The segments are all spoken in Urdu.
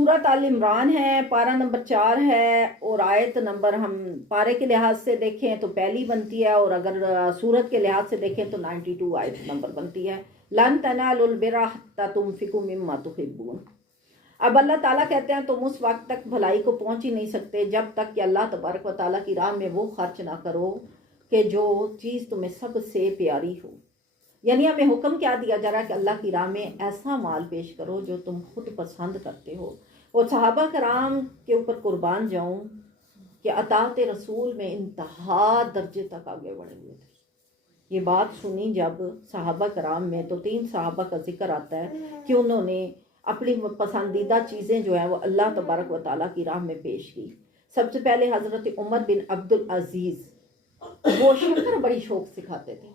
سورۃ آل عمران ہے، پارہ نمبر 4 ہے، اور آیت نمبر ہم پارے کے لحاظ سے دیکھیں تو پہلی بنتی ہے، اور اگر سورت کے لحاظ سے دیکھیں تو 92 آیت نمبر بنتی ہے۔ لن تنالوا البر حتى تنفقوا مما تحبون۔ اب اللہ تعالیٰ کہتے ہیں تم اس وقت تک بھلائی کو پہنچ ہی نہیں سکتے جب تک کہ اللہ تبارک و تعالیٰ کی راہ میں وہ خرچ نہ کرو کہ جو چیز تمہیں سب سے پیاری ہو۔ یعنی ہمیں حکم کیا دیا جا رہا ہے کہ اللہ کی راہ میں ایسا مال پیش کرو جو تم خود پسند کرتے ہو۔ اور صحابہ کرام کے اوپر قربان جاؤں کہ اطاعت رسول میں انتہا درجے تک آگے بڑھے ہوئے تھے۔ یہ بات سنی جب صحابہ کرام میں تو 3 صحابہ کا ذکر آتا ہے کہ انہوں نے اپنی پسندیدہ چیزیں جو ہیں وہ اللہ تبارک و تعالیٰ کی راہ میں پیش کی۔ سب سے پہلے حضرت عمر بن عبد العزیز، وہ شکر بڑی شوق سے کھاتے تھے،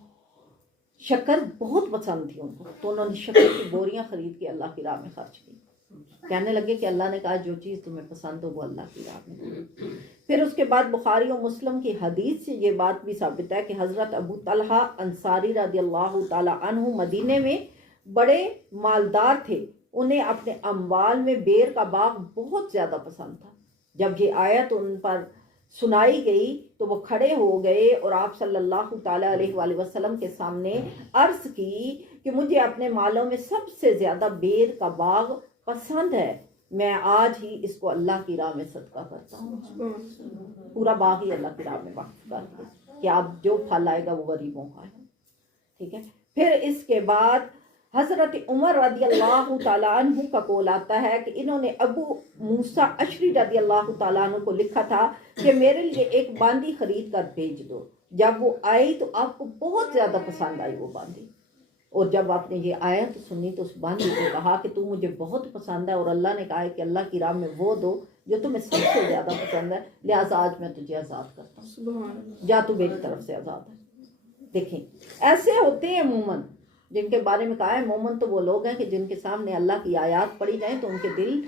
شکر بہت پسند تھی ان کو، تو انہوں نے شکر کی بوریاں خرید کے اللہ کی راہ میں خرچ کی۔ کہنے لگے کہ اللہ نے کہا جو چیز تمہیں پسند ہو وہ اللہ کی راہ میں۔ پھر اس کے بعد بخاری و مسلم کی حدیث سے یہ بات بھی ثابت ہے کہ حضرت ابو طلحہ انصاری رضی اللہ تعالی عنہ مدینے میں بڑے مالدار تھے، انہیں اپنے اموال میں بیر کا باغ بہت زیادہ پسند تھا۔ جب یہ آیت ان پر سنائی گئی تو وہ کھڑے ہو گئے اور آپ صلی اللہ تعالیٰ علیہ وآلہ وسلم کے سامنے عرض کی کہ مجھے اپنے مالوں میں سب سے زیادہ بیر کا باغ پسند ہے، میں آج ہی اس کو اللہ کی راہ میں صدقہ کرتا ہوں۔ پورا باغ ہی اللہ کی راہ میں وقف کر دیں کہ آپ جو پھل آئے گا وہ غریبوں کا ہے، ٹھیک ہے۔ پھر اس کے بعد حضرت عمر رضی اللہ تعالیٰ عنہ کا قول آتا ہے کہ انہوں نے ابو موسیٰ اشعری رضی اللہ تعالیٰ عنہ کو لکھا تھا کہ میرے لیے ایک باندی خرید کر بھیج دو۔ جب وہ آئی تو آپ کو بہت زیادہ پسند آئی وہ باندی، اور جب آپ نے یہ آیت سنی تو اس باندی کو کہا کہ تو مجھے بہت پسند ہے، اور اللہ نے کہا ہے کہ اللہ کی راہ میں وہ دو جو تمہیں سب سے زیادہ پسند ہے، لہٰذا آج میں تجھے آزاد کرتا ہوں، جا تو میری طرف سے آزاد ہے۔ دیکھیں ایسے ہوتے ہیں مومن جن کے بارے میں کہا ہے مومن تو وہ لوگ ہیں کہ جن کے سامنے اللہ کی آیات پڑھی جائیں تو ان کے دل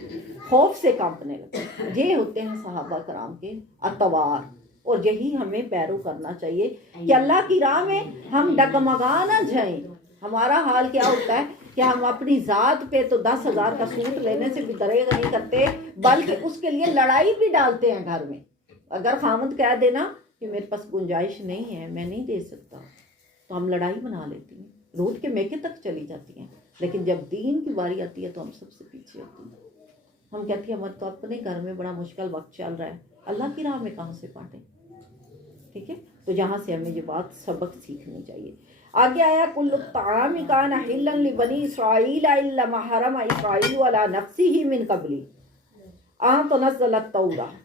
خوف سے کانپنے لگتے۔ یہ ہوتے ہیں صحابہ کرام کے اتوار، اور یہی ہمیں پیرو کرنا چاہیے کہ اللہ کی راہ میں ہم ڈگمگا نہ جائیں۔ ہمارا حال کیا ہوتا ہے کہ ہم اپنی ذات پہ تو 10,000 کا سوٹ لینے سے بھی دریغ نہیں کرتے، بلکہ اس کے لیے لڑائی بھی ڈالتے ہیں گھر میں۔ اگر خامد کہہ دینا کہ میرے پاس گنجائش نہیں ہے، میں نہیں دے سکتا، تو ہم لڑائی بنا لیتی ہیں، روٹ کے میکے تک چلی جاتی ہیں۔ لیکن جب دین کی باری آتی ہے تو ہم سب سے پیچھے ہوتی ہیں۔ ہم کہتی ہیں ہمارے تو اپنے گھر میں بڑا مشکل وقت چل رہا ہے، اللہ کی راہ میں کہاں سے بانٹیں، ٹھیک ہے۔ تو یہاں سے ہمیں یہ بات سبق سیکھنی چاہیے۔ آگے آیا کل الطعام کان حلا لبنی اسرائیل الا ما حرم اسرائیل علی نفسہ من قبل ان تنزل التوراۃ۔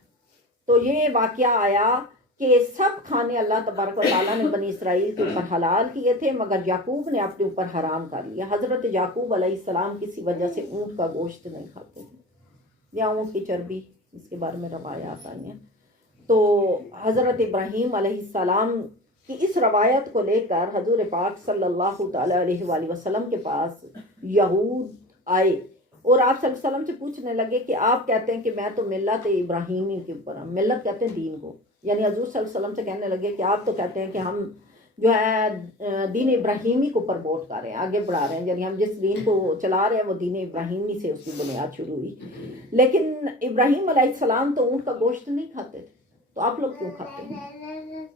تو یہ واقعہ آیا کہ سب کھانے اللہ تبارک و تعالیٰ نے بنی اسرائیل کے اوپر حلال کیے تھے، مگر یعقوب نے اپنے اوپر حرام کر لیا۔ حضرت یعقوب علیہ السلام کسی وجہ سے اونٹ کا گوشت نہیں کھاتے تھے، یا اونٹ کی چربی، اس کے بارے میں روایات آئی ہیں۔ تو حضرت ابراہیم علیہ السلام کی اس روایت کو لے کر حضور پاک صلی اللہ تعالیٰ علیہ وآلہ وسلم کے پاس یہود آئے اور آپ صلی اللہ علیہ وسلم سے پوچھنے لگے کہ آپ کہتے ہیں کہ میں تو ملت ابراہیمی کے اوپر ہوں، ملت کہتے ہیں دین کو، یعنی حضور صلی اللہ علیہ وسلم سے کہنے لگے کہ آپ تو کہتے ہیں کہ ہم جو ہے دین ابراہیمی کو پروموٹ کر رہے ہیں، آگے بڑھا رہے ہیں، یعنی ہم جس دین کو چلا رہے ہیں وہ دین ابراہیمی سے اس کی بنیاد شروع ہوئی، لیکن ابراہیم علیہ السلام تو اونٹ کا گوشت نہیں کھاتے تھے، تو آپ لوگ کیوں کھاتے ہیں،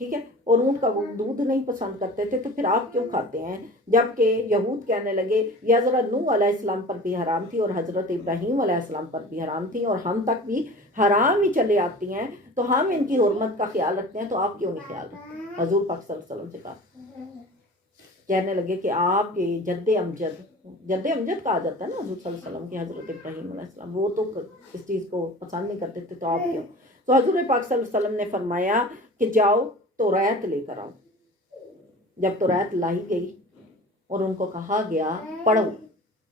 ٹھیک ہے، اور اونٹ کا دودھ نہیں پسند کرتے تھے، تو پھر آپ کیوں کھاتے ہیں؟ جبکہ یہود کہنے لگے یہ حضرت نوح علیہ السلام پر بھی حرام تھی اور حضرت ابراہیم علیہ السلام پر بھی حرام تھی، اور ہم تک بھی حرام ہی چلے آتی ہیں، تو ہم ان کی حرمت کا خیال رکھتے ہیں، تو آپ کیوں نہیں خیال رکھتے؟ حضور پاک صلی اللہ علیہ وسلم سے کہا، کہنے لگے کہ آپ کے جد امجد کہا جاتا ہے نا حضور صلی اللہ علیہ وسلم کی، حضرت ابراہیم علیہ السلام، وہ تو اس چیز کو پسند نہیں کرتے تھے، تو آپ کیوں؟ تو حضور پاک صلی اللہ علیہ وسلم نے فرمایا کہ جاؤ توریت لے کر آؤ۔ جب توریت لائی گئی اور ان کو کہا گیا پڑھو،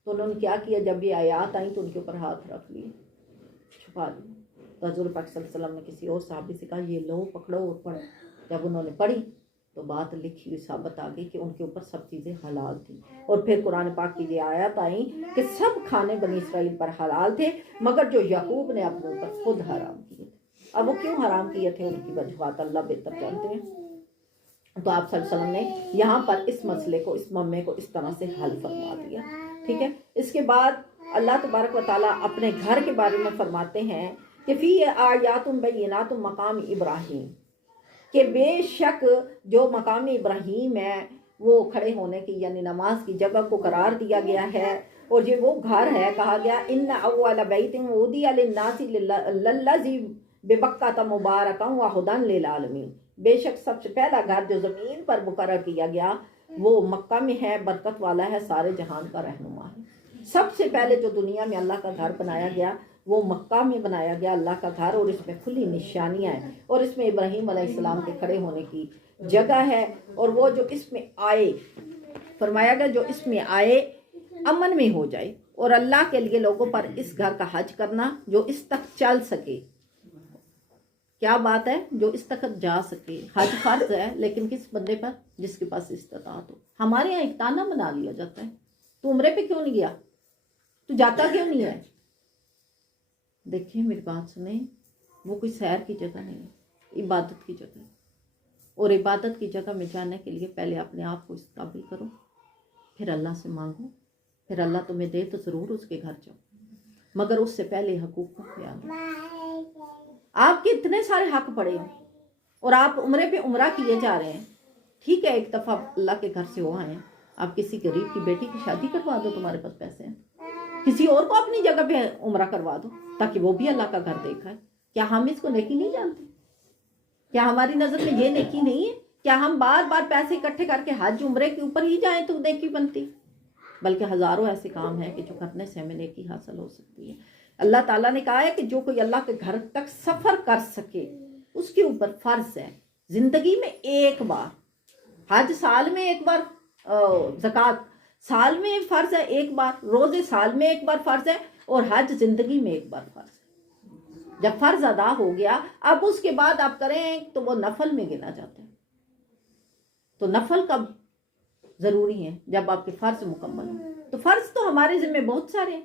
تو انہوں نے کیا کیا، جب یہ آیات آئیں تو ان کے اوپر ہاتھ رکھ لیے، چھپا لیے۔ تو حضور پاک صلی اللہ علیہ وسلم نے کسی اور صحابی سے کہا یہ لو پکڑو اور پڑھو۔ جب انہوں نے پڑھی تو بات لکھی ہوئی ثابت آ گئی کہ ان کے اوپر سب چیزیں حلال تھیں، اور پھر قرآن پاک کی یہ آیات آئیں کہ سب کھانے بنی اسرائیل پر حلال تھے، مگر جو یعقوب نے اپنے اوپر خود حرام کیے تھے۔ اب وہ کیوں حرام کیے تھے، ان کی وجوہات اللہ بہتر جانتے ہیں۔ تو آپ صلی اللہ علیہ وسلم نے یہاں پر اس مسئلے کو، اس معاملے کو اس طرح سے حل فرما دیا، ٹھیک ہے۔ اس کے بعد اللہ تبارک و تعالیٰ اپنے گھر کے بارے میں فرماتے ہیں کہ فی آیات بینات مقام ابراہیم، کہ بے شک جو مقام ابراہیم ہے وہ کھڑے ہونے کی یعنی نماز کی جگہ کو قرار دیا گیا ہے، اور یہ وہ گھر ہے، کہا گیا ان اول بیت وضع للناس للذی ببکۃ مبارکا وہدی للعالمین، بے شک سب سے پہلا گھر جو زمین پر مقرر کیا گیا وہ مکہ میں ہے، برکت والا ہے، سارے جہان کا رہنما ہے۔ سب سے پہلے جو دنیا میں اللہ کا گھر بنایا گیا وہ مکہ میں بنایا گیا اللہ کا گھر، اور اس میں کھلی نشانیاں ہیں، اور اس میں ابراہیم علیہ السلام کے کھڑے ہونے کی جگہ ہے، اور وہ جو اس میں آئے، فرمایا گیا جو اس میں آئے امن میں ہو جائے، اور اللہ کے لیے لوگوں پر اس گھر کا حج کرنا جو اس تک چل سکے۔ کیا بات ہے، جو اس تک جا سکے۔ حج فرض ہے لیکن کس بندے پر؟ جس کے پاس استطاعت ہو۔ ہمارے یہاں ایک تانا بنا لیا جاتا ہے، تو عمرے پہ کیوں نہیں گیا، تو جاتا کیوں نہیں ہے؟ دیکھیں میری بات سنیں، وہ کوئی سیر کی جگہ نہیں ہے، عبادت کی جگہ ہے، اور عبادت کی جگہ میں جانے کے لیے پہلے اپنے آپ کو اس قابل کرو، پھر اللہ سے مانگو، پھر اللہ تمہیں دے تو ضرور اس کے گھر جاؤ، مگر اس سے پہلے حقوق کا خیال رکھو۔ آپ کے اتنے سارے حق پڑے ہیں اور آپ عمرے پہ عمرہ کیے جا رہے ہیں، ٹھیک ہے ایک دفعہ اللہ کے گھر سے ہو آئے ہیں، آپ کسی غریب کی بیٹی کی شادی کروا دو، تمہارے پاس پیسے ہیں، کسی اور کو اپنی جگہ پہ عمرہ کروا دو تاکہ وہ بھی اللہ کا گھر دیکھا ہے۔ کیا ہم اس کو نیکی نہیں جانتے؟ کیا ہماری نظر میں یہ نیکی نہیں ہے؟ کیا ہم بار بار پیسے اکٹھے کر کے حج عمرے کے اوپر ہی جائیں تو نیکی بنتی؟ بلکہ ہزاروں ایسے کام ہیں کہ جو کرنے سے ہمیں نیکی حاصل ہو سکتی ہے۔ اللہ تعالیٰ نے کہا ہے کہ جو کوئی اللہ کے گھر تک سفر کر سکے اس کے اوپر فرض ہے زندگی میں ایک بار، حج سال میں ایک بار، زکوٰۃ سال میں فرض ہے ایک بار، روزے سال میں ایک بار فرض ہے، اور حج زندگی میں ایک بار فرض ہے۔ جب فرض ادا ہو گیا اب اس کے بعد آپ کریں تو وہ نفل میں گنا جاتا ہے۔ تو نفل کب ضروری ہے؟ جب آپ کے فرض مکمل ہوں۔ تو فرض تو ہمارے ذمہ بہت سارے ہیں،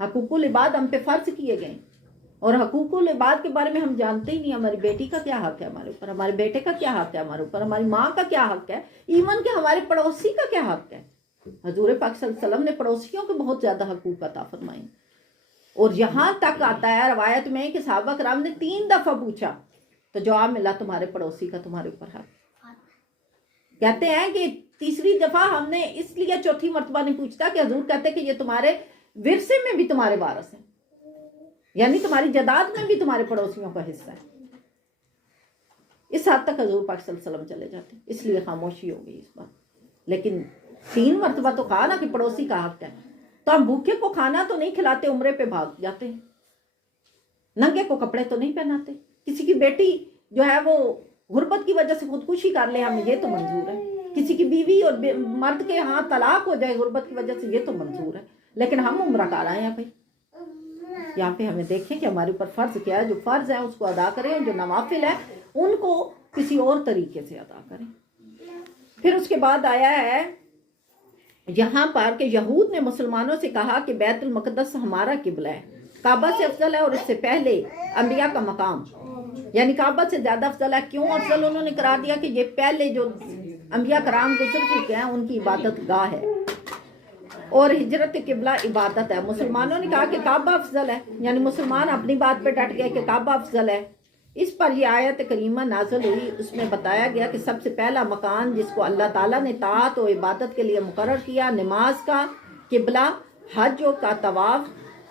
حقوق العباد ہم پہ فرض کیے گئے، اور حقوق العباد کے بارے میں ہم جانتے ہی نہیں۔ ہماری بیٹی کا کیا حق ہے ہمارے اوپر، ہمارے بیٹے کا کیا حق ہے ہمارے اوپر، ہماری ماں کا کیا حق ہے، ایون کہ ہمارے پڑوسی کا کیا حق ہے۔ حضور پاک صلی اللہ علیہ وسلم نے پڑوسیوں کو بہت زیادہ حقوق عطا فرمائے، اور یہاں تک آتا ہے روایت میں کہ صحابہ کرام نے 3 دفعہ پوچھا تو جواب ملا تمہارے پڑوسی کا تمہارے اوپر حق۔ کہتے ہیں کہ تیسری دفعہ ہم نے اس لیے چوتھی مرتبہ نہیں پوچھتا کہ حضور کہتے کہ یہ تمہارے ورثے میں بھی تمہارے وارث ہیں، یعنی تمہاری جائیداد میں بھی تمہارے پڑوسیوں کا حصہ ہے۔ اس حد تک حضور پاک صلی اللہ علیہ وسلم چلے جاتے، اس لیے خاموشی ہو گئی اس بار۔ لیکن 3 مرتبہ تو کہا نا کہ پڑوسی کا حق ہے، تو ہم بھوکے کو کھانا تو نہیں کھلاتے، عمرے پہ بھاگ جاتے ہیں، ننگے کو کپڑے تو نہیں پہناتے، کسی کی بیٹی جو ہے وہ غربت کی وجہ سے خودکشی کر لے ہمیں یہ تو منظور ہے، کسی کی بیوی اور مرد کے ہاں طلاق ہو جائے غربت کی وجہ سے یہ تو منظور ہے، لیکن ہم عمرہ کر آئے ہیں بھائی۔ یہاں پہ ہمیں دیکھیں کہ ہمارے اوپر فرض کیا ہے، جو فرض ہے اس کو ادا کریں، جو نوافل ہے ان کو کسی اور طریقے سے ادا کریں۔ پھر اس کے بعد آیا ہے یہاں پر کہ یہود نے مسلمانوں سے کہا کہ بیت المقدس ہمارا قبلہ ہے، کعبہ سے افضل ہے، اور اس سے پہلے انبیاء کا مقام یعنی کعبہ سے زیادہ افضل ہے۔ کیوں افضل انہوں نے قرار دیا؟ کہ یہ پہلے جو انبیاء کرام گزر چکے ہیں ان کی عبادت گاہ ہے، اور ہجرت قبلہ عبادت ہے۔ مسلمانوں نے کہا کہ کعبہ افضل ہے، یعنی مسلمان اپنی بات پہ ڈٹ گئے کہ کعبہ افضل ہے۔ اس پر یہ آیت کریمہ نازل ہوئی، اس میں بتایا گیا کہ سب سے پہلا مکان جس کو اللہ تعالیٰ نے طاعت و عبادت کے لیے مقرر کیا، نماز کا قبلہ، حج کا طواف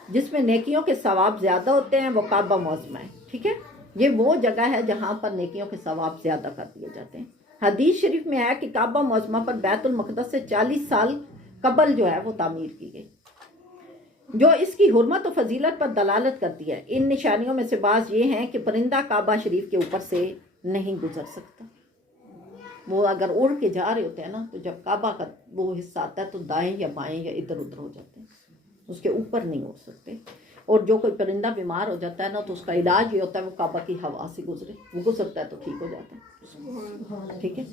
جس میں نیکیوں کے ثواب زیادہ ہوتے ہیں، وہ کعبہ معظمہ ہے، ٹھیک ہے۔ یہ وہ جگہ ہے جہاں پر نیکیوں کے ثواب زیادہ کر دیے جاتے ہیں۔ حدیث شریف میں ہے کہ کعبہ معظمہ پر بیت المقدس سے 40 سال قبل جو ہے وہ تعمیر کی گئی، جو اس کی حرمت و فضیلت پر دلالت کرتی ہے۔ ان نشانیوں میں سے بعض یہ ہیں کہ پرندہ کعبہ شریف کے اوپر سے نہیں گزر سکتا۔ وہ اگر اڑ کے جا رہے ہوتے ہیں نا تو جب کعبہ کا وہ حصہ آتا ہے تو دائیں یا بائیں یا ادھر ادھر ہو جاتے ہیں، اس کے اوپر نہیں اڑ سکتے۔ اور جو کوئی پرندہ بیمار ہو جاتا ہے نا تو اس کا علاج یہ ہوتا ہے وہ کعبہ کی ہوا سے گزرے، وہ گزرتا ہے تو ٹھیک ہو جاتا ہے، ٹھیک ہے۔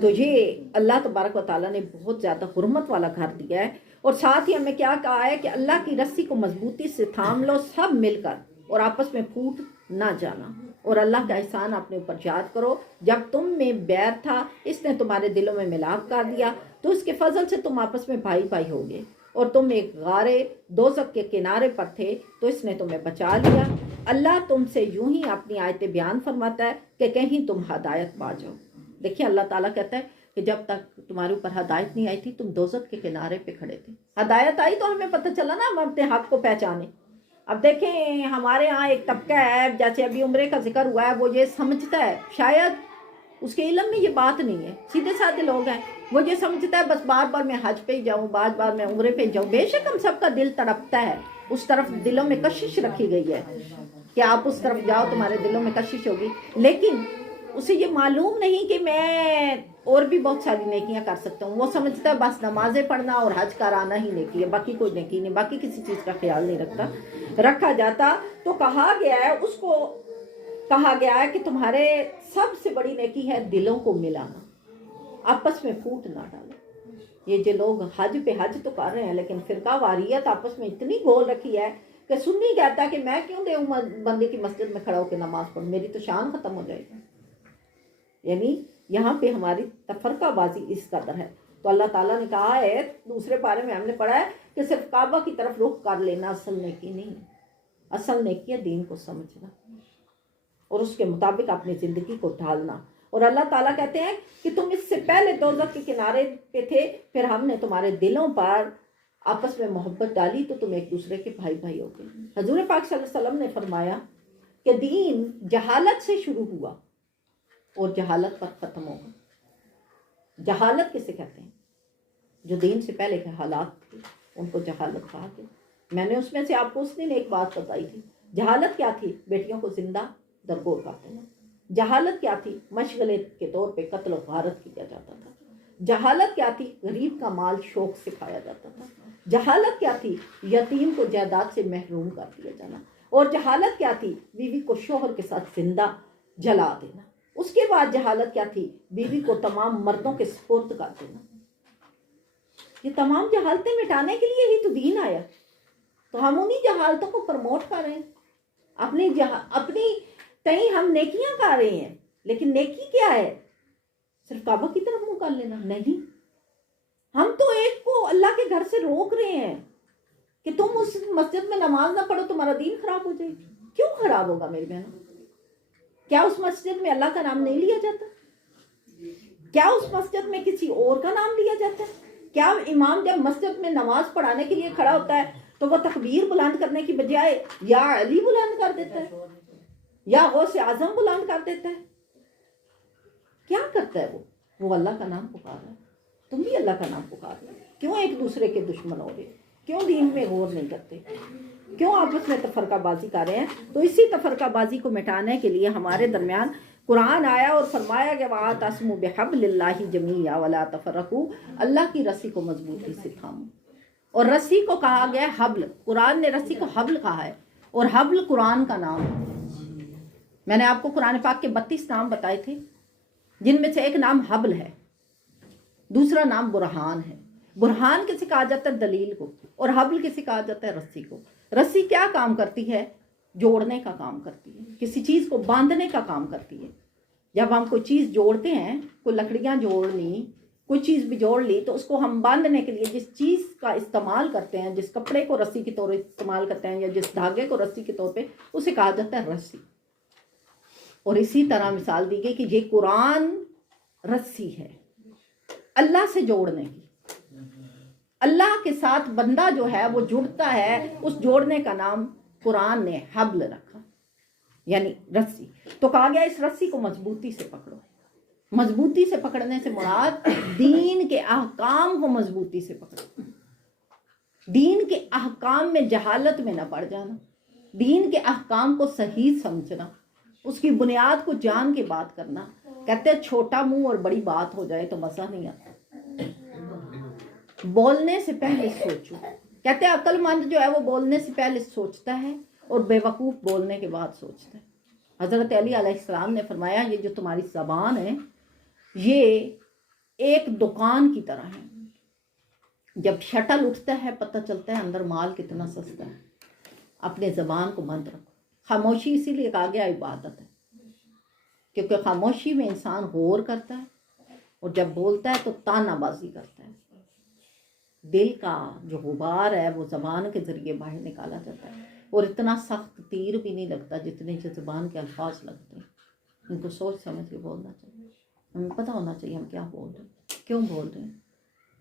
تو یہ اللہ تبارک و تعالیٰ نے بہت زیادہ حرمت والا گھر دیا ہے، اور ساتھ ہی ہمیں کیا کہا ہے کہ اللہ کی رسی کو مضبوطی سے تھام لو سب مل کر، اور آپس میں پھوٹ نہ جانا، اور اللہ کا احسان اپنے اوپر یاد کرو۔ جب تم میں بیر تھا اس نے تمہارے دلوں میں ملاپ کر دیا، تو اس کے فضل سے تم آپس میں بھائی بھائی ہو گئے، اور تم ایک غارے دوزخ کے کنارے پر تھے تو اس نے تمہیں بچا لیا۔ اللہ تم سے یوں ہی اپنی آیتیں بیان فرماتا ہے کہ کہیں تم ہدایت پا جاؤ۔ دیکھیے اللہ تعالیٰ کہتا ہے کہ جب تک تمہارے اوپر ہدایت نہیں آئی تھی تم دوزخ کے کنارے پہ کھڑے تھے، ہدایت آئی تو ہمیں پتہ چلا نا ہم اپنے حق کو پہچانے۔ اب دیکھیں ہمارے ہاں ایک طبقہ ہے، جیسے ابھی عمرے کا ذکر ہوا ہے، وہ یہ سمجھتا ہے، شاید اس کے علم میں یہ بات نہیں ہے، سیدھے سادھے لوگ ہیں، وہ یہ سمجھتا ہے بس بار بار میں حج پہ ہی جاؤں، بار بار میں عمرے پہ جاؤں۔ بے شک ہم سب کا دل تڑپتا ہے، اس طرف دلوں میں کشش رکھی گئی ہے کہ آپ اس طرف جاؤ تمہارے دلوں میں کشش ہوگی، لیکن اسے یہ معلوم نہیں کہ میں اور بھی بہت ساری نیکیاں کر سکتا ہوں۔ وہ سمجھتا ہے بس نمازیں پڑھنا اور حج کرانا ہی نیکی ہے، باقی کوئی نیکی نہیں، باقی کسی چیز کا خیال نہیں رکھا جاتا۔ تو کہا گیا ہے، اس کو کہا گیا ہے کہ تمہارے سب سے بڑی نیکی ہے دلوں کو ملانا، آپس میں پھوٹ نہ ڈالو۔ یہ جو لوگ حج پہ حج تو کر رہے ہیں لیکن فرقہ واریت آپس میں اتنی گول رکھی ہے کہ سنی کہتا ہے کہ میں کیوں دے بندے کی مسجد میں کھڑا ہو کے نماز پڑھوں، میری تو شان ختم ہو جائے گی۔ یعنی یہاں پہ ہماری تفرقہ بازی اس قدر ہے۔ تو اللہ تعالیٰ نے کہا ہے دوسرے پارے میں ہم نے پڑھا ہے کہ صرف کعبہ کی طرف رخ کر لینا اصل نیکی نہیں، اصل نیکی ہے دین کو سمجھنا اور اس کے مطابق اپنی زندگی کو ڈھالنا۔ اور اللہ تعالیٰ کہتے ہیں کہ تم اس سے پہلے دوزخ کے کنارے پہ تھے، پھر ہم نے تمہارے دلوں پر آپس میں محبت ڈالی تو تم ایک دوسرے کے بھائی بھائی ہو گئے۔ حضور پاک صلی اللہ علیہ وسلم نے فرمایا کہ دین جہالت سے شروع ہوا اور جہالت پر ختم ہوگا۔ جہالت کسے کہتے ہیں؟ جو دین سے پہلے کے حالات تھے ان کو جہالت کہا گیا۔ میں نے اس میں سے آپ کو اس دن ایک بات بتائی تھی، جہالت کیا تھی؟ بیٹیوں کو زندہ درگور کر دینا۔ جہالت کیا تھی؟ مشغلے کے طور پہ قتل و غارت کیا جاتا تھا۔ جہالت کیا تھی؟ غریب کا مال شوق سے کھایا جاتا تھا۔ جہالت کیا تھی؟ یتیم کو جائیداد سے محروم کر دیا جانا۔ اور جہالت کیا تھی؟ بیوی کو شوہر کے ساتھ زندہ جلا دینا۔ اس کے بعد جہالت کیا تھی؟ بیوی کو تمام مردوں کے سپرد کر دینا۔ یہ تمام جہالتیں مٹانے کے لیے ہی تو دین آیا، تو ہم انہی جہالتوں کو پروموٹ کر رہے ہیں، اپنی تئیں ہم نیکیاں کر رہے ہیں، لیکن نیکی کیا ہے؟ صرف کعبہ کی طرف منہ کر لینا نہیں۔ ہم تو ایک کو اللہ کے گھر سے روک رہے ہیں کہ تم اس مسجد میں نماز نہ پڑھو، تمہارا دین خراب ہو جائے گی۔ کیوں خراب ہوگا میری بہنوں؟ کیا اس مسجد میں اللہ کا نام نہیں لیا جاتا؟ کیا اس مسجد میں کسی اور کا نام لیا جاتا ہے؟ کیا امام جب مسجد میں نماز پڑھانے کے لیے کھڑا ہوتا ہے تو وہ تکبیر بلند کرنے کی بجائے یا علی بلند کر دیتا ہے یا غوث اعظم بلند کر دیتا ہے؟ کیا کرتا ہے وہ اللہ کا نام پکار رہا ہے، تم بھی اللہ کا نام پکار رہے ہیں۔ کیوں ایک دوسرے کے دشمن ہو رہے؟ کیوں دین میں غور نہیں کرتے؟ کیوں آپس میں تفرقہ بازی کر رہے ہیں؟ تو اسی تفرقہ بازی کو مٹانے کے لیے ہمارے درمیان قرآن آیا اور فرمایا کہ وَاعْتَصِمُوا بِحَبْلِ اللَّهِ جَمِيعًا وَلَا تَفَرَّقُوا، اللہ کی رسی کو مضبوطی سے تھامو۔ اور رسی کو کہا گیا حبل، قرآن نے رسی کو حبل کہا ہے، اور حبل قرآن کا نام ہے۔ میں نے آپ کو قرآن پاک کے 32 نام بتائے تھے، جن میں سے ایک نام حبل ہے، دوسرا نام برہان ہے۔ برہان کسے کہا جاتا ہے؟ دلیل کو، اور حبل کسے کہا جاتا ہے؟ رسی کو۔ رسی کیا کام کرتی ہے؟ جوڑنے کا کام کرتی ہے، کسی چیز کو باندھنے کا کام کرتی ہے۔ جب ہم کوئی چیز جوڑتے ہیں، کوئی لکڑیاں جوڑنی، کوئی چیز بھی جوڑ لی، تو اس کو ہم باندھنے کے لیے جس چیز کا استعمال کرتے ہیں، جس کپڑے کو رسی کے طور پر استعمال کرتے ہیں یا جس دھاگے کو رسی کے طور پہ، اسے کہا جاتا ہے رسی۔ اور اسی طرح مثال دی گئی کہ یہ قرآن رسی ہے اللہ سے جوڑنے کی۔ اللہ کے ساتھ بندہ جو ہے وہ جڑتا ہے، اس جوڑنے کا نام قرآن نے حبل رکھا، یعنی رسی۔ تو کہا گیا اس رسی کو مضبوطی سے پکڑو۔ مضبوطی سے پکڑنے سے مراد دین کے احکام کو مضبوطی سے پکڑو، دین کے احکام میں جہالت میں نہ پڑ جانا، دین کے احکام کو صحیح سمجھنا، اس کی بنیاد کو جان کے بات کرنا۔ کہتے ہیں چھوٹا منہ اور بڑی بات ہو جائے تو مزہ نہیں آتا، بولنے سے پہلے سوچو۔ کہتے ہیں عقل مند جو ہے وہ بولنے سے پہلے سوچتا ہے اور بے وقوف بولنے کے بعد سوچتا ہے۔ حضرت علی علیہ السلام نے فرمایا یہ جو تمہاری زبان ہے یہ ایک دکان کی طرح ہے، جب شٹل اٹھتا ہے پتہ چلتا ہے اندر مال کتنا سستا ہے۔ اپنے زبان کو بند رکھو۔ خاموشی اسی لیے کہا گیا عبادت ہے، کیونکہ خاموشی میں انسان غور کرتا ہے اور جب بولتا ہے تو تانا بازی کرتا ہے، دل کا جو غبار ہے وہ زبان کے ذریعے باہر نکالا جاتا ہے، اور اتنا سخت تیر بھی نہیں لگتا جتنے جو زبان کے الفاظ لگتے ہیں۔ ان کو سوچ سمجھ کے بولنا چاہیے، ہمیں پتہ ہونا چاہیے ہم کیا بول رہے ہیں، کیوں بول رہے ہیں۔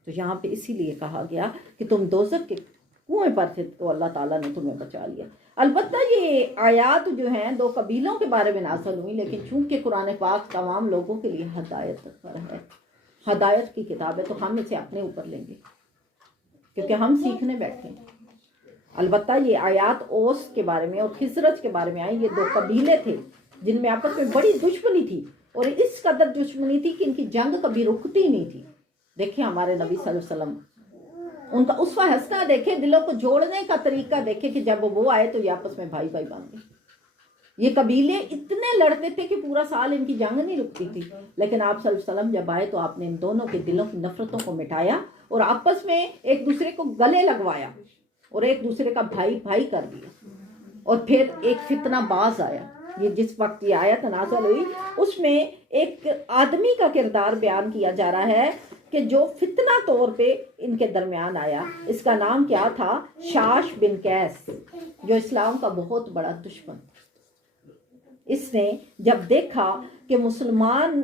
تو یہاں پہ اسی لیے کہا گیا کہ تم دوزخ کے کنویں پر تھے تو اللہ تعالیٰ نے تمہیں بچا لیا۔ البتہ یہ آیات جو ہیں 2 قبیلوں کے بارے میں نازل ہوئی، لیکن چونکہ قرآن پاک تمام لوگوں کے لیے ہدایت پر ہے، ہدایت کی کتاب ہے، تو ہم اسے اپنے اوپر لیں گے کیونکہ ہم سیکھنے بیٹھے ہیں۔ البتہ یہ آیات اوس کے بارے میں اور خزرج کے بارے میں آئی، یہ 2 قبیلے تھے جن میں آپس میں بڑی دشمنی تھی، اور اس قدر دشمنی تھی کہ ان کی جنگ کبھی رکتی نہیں تھی۔ دیکھیں ہمارے نبی صلی اللہ علیہ وسلم، ان کا اسوہ حسنہ دیکھیں، دلوں کو جوڑنے کا طریقہ دیکھیں کہ جب وہ آئے تو یہ آپس میں بھائی بھائی بن گئے۔ یہ قبیلے اتنے لڑتے تھے کہ پورا سال ان کی جنگ نہیں رکتی تھی، لیکن آپ صلی اللہ علیہ وسلم جب آئے تو آپ نے ان دونوں کے دلوں کی نفرتوں کو مٹایا اور آپس میں ایک دوسرے کو گلے لگوایا اور ایک دوسرے کا بھائی بھائی کر دیا۔ اور پھر ایک فتنہ باز آیا، یہ جس وقت یہ آیت نازل ہوئی اس میں ایک آدمی کا کردار بیان کیا جا رہا ہے کہ جو فتنہ طور پہ ان کے درمیان آیا۔ اس کا نام کیا تھا؟ شاش بن قیس، جو اسلام کا بہت بڑا دشمن تھا۔ اس نے جب دیکھا کہ مسلمان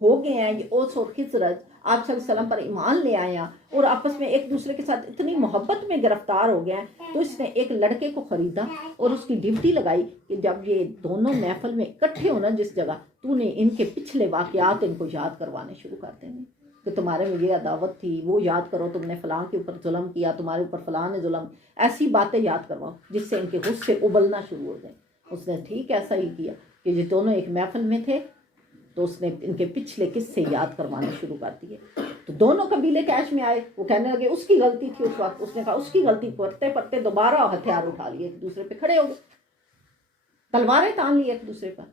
ہو گئے ہیں، یہ اوس اور خزرج آپ صلی اللہ علیہ وسلم پر ایمان لے آئے ہیں اور آپس میں ایک دوسرے کے ساتھ اتنی محبت میں گرفتار ہو گئے ہیں، تو اس نے ایک لڑکے کو خریدا اور اس کی ڈیوٹی لگائی کہ جب یہ دونوں محفل میں اکٹھے ہونا جس جگہ، تو نے ان کے پچھلے واقعات ان کو یاد کروانے شروع کر دینے کہ تمہارے میں یہ عداوت تھی، وہ یاد کرو، تم نے فلاں کے اوپر ظلم کیا، تمہارے اوپر فلاں نے ظلم، ایسی باتیں یاد کرواؤ جس سے ان کے غصے ابلنا شروع ہو جائیں۔ اس نے ٹھیک ایسا ہی کیا کہ یہ دونوں ایک محفل میں تھے تو اس نے ان کے پچھلے قصے یاد کروانے شروع کر دیے۔ تو دونوں قبیلے کیش میں آئے، وہ کہنے لگے اس کی غلطی تھی اس وقت، اس نے کہا اس کی غلطی، پڑھتے پڑھتے دوبارہ ہتھیار اٹھا لیے، ایک دوسرے پہ کھڑے ہو گئے، تلواریں تان لی ایک دوسرے پر۔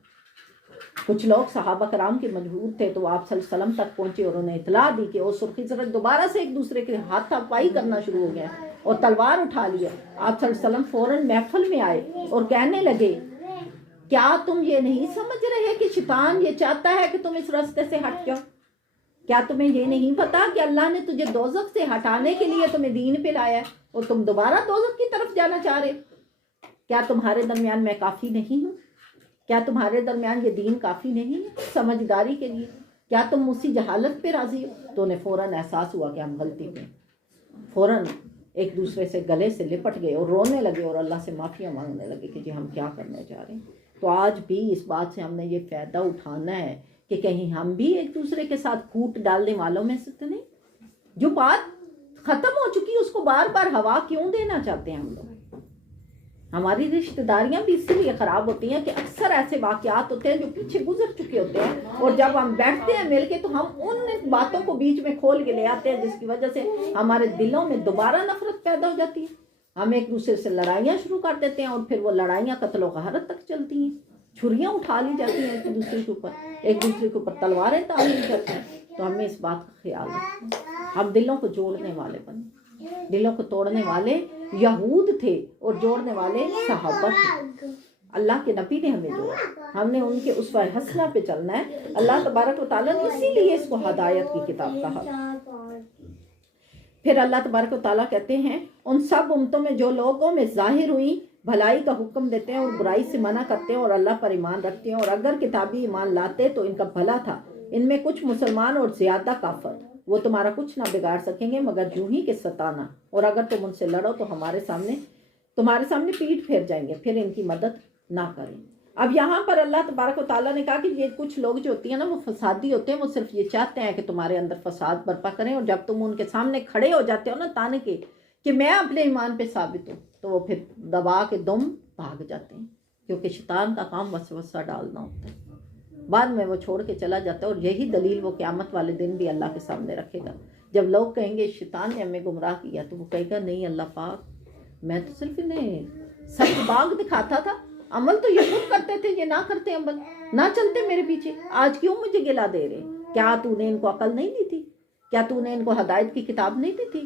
کچھ لوگ صحابہ کرام کے مجبور تھے تو وہ آپ صلی اللہ علیہ وسلم تک پہنچے اور انہیں اطلاع دی کہ اوس اور خزرج دوبارہ سے ایک دوسرے کے ہاتھ پائی کرنا شروع ہو گیا اور تلوار اٹھا لیا۔ آپ صلی اللہ علیہ وسلم فوراً محفل میں آئے اور کہنے لگے کیا تم یہ نہیں سمجھ رہے کہ شیطان یہ چاہتا ہے کہ تم اس راستے سے ہٹ جاؤ؟ کیا تمہیں یہ نہیں پتا کہ اللہ نے تجھے دوزخ سے ہٹانے کے لیے تمہیں دین پہ لایا ہے اور تم دوبارہ دوزخ کی طرف جانا چاہ رہے؟ کیا تمہارے درمیان میں کافی نہیں ہوں؟ کیا تمہارے درمیان یہ دین کافی نہیں ہے سمجھداری کے لیے؟ کیا تم اسی جہالت پہ راضی ہو؟ تو انہیں فوراً احساس ہوا کہ ہم غلطی پہ، فوراً ایک دوسرے سے گلے سے لپٹ گئے اور رونے لگے اور اللہ سے معافیاں مانگنے لگے کہ جی ہم کیا کرنے جا رہے ہیں۔ تو آج بھی اس بات سے ہم نے یہ فائدہ اٹھانا ہے کہ کہیں ہم بھی ایک دوسرے کے ساتھ پھوٹ ڈالنے والوں میں سے تو نہیں، جو بات ختم ہو چکی اس کو بار بار ہوا کیوں دینا چاہتے ہیں ہم لوگ؟ ہماری رشتہ داریاں بھی اس لیے خراب ہوتی ہیں کہ اکثر ایسے واقعات ہوتے ہیں جو پیچھے گزر چکے ہوتے ہیں، اور جب ہم بیٹھتے ہیں مل کے تو ہم ان باتوں کو بیچ میں کھول کے لے آتے ہیں جس کی وجہ سے ہمارے دلوں میں دوبارہ نفرت پیدا ہو جاتی ہے۔ ہم ایک دوسرے سے لڑائیاں شروع کر دیتے ہیں اور پھر وہ لڑائیاں قتل و غارت تک چلتی ہیں، چھریاں اٹھا لی جاتی ہیں ایک دوسرے کے اوپر، ایک دوسرے کے اوپر تلواریں تان لی جاتی ہیں۔ تو ہمیں اس بات کا خیال رکھنا، ہم دلوں کو جوڑنے والے بنے۔ دلوں کو توڑنے والے یہود تھے اور جوڑنے والے صحابہ تھے۔ اللہ کے نبی نے ہمیں جوڑا، ہم نے ان کے اسوہ حسنہ پہ چلنا ہے۔ اللہ تبارک و تعالیٰ نے اسی لیے اس کو ہدایت کی کتاب کہا۔ پھر اللہ تبارک و تعالیٰ کہتے ہیں ان سب امتوں میں جو لوگوں میں ظاہر ہوئی بھلائی کا حکم دیتے ہیں اور برائی سے منع کرتے ہیں اور اللہ پر ایمان رکھتے ہیں، اور اگر کتابی ایمان لاتے تو ان کا بھلا تھا۔ ان میں کچھ مسلمان اور زیادہ کافر، وہ تمہارا کچھ نہ بگاڑ سکیں گے مگر یوں ہی کہ ستانا، اور اگر تم ان سے لڑو تو تمہارے سامنے پیٹھ پھیر جائیں گے، پھر ان کی مدد نہ کریں۔ اب یہاں پر اللہ تبارک و تعالیٰ نے کہا کہ یہ کچھ لوگ جو ہوتی ہیں نا وہ فسادی ہوتے ہیں، وہ صرف یہ چاہتے ہیں کہ تمہارے اندر فساد برپا کریں، اور جب تم ان کے سامنے کھڑے ہو جاتے ہو نا تانے کے کہ میں اپنے ایمان پہ ثابت ہوں، تو وہ پھر دبا کے دم بھاگ جاتے ہیں، کیونکہ شیطان کا کام وسوسہ ڈالنا ہوتا ہے، بعد میں وہ چھوڑ کے چلا جاتا ہے۔ اور یہی دلیل وہ قیامت والے دن بھی اللہ کے سامنے رکھے گا، جب لوگ کہیں گے شیطان نے ہمیں گمراہ کیا، تو وہ کہے گا نہیں اللہ پاک، میں تو صرف انہیں سچ باغ دکھاتا تھا، عمل تو یہ خود کرتے تھے، یہ نہ کرتے عمل، نہ چلتے میرے پیچھے، آج کیوں مجھے گلا دے رہے؟ کیا تو نے ان کو عقل نہیں دی تھی؟ کیا تو نے ان کو ہدایت کی کتاب نہیں دی تھی؟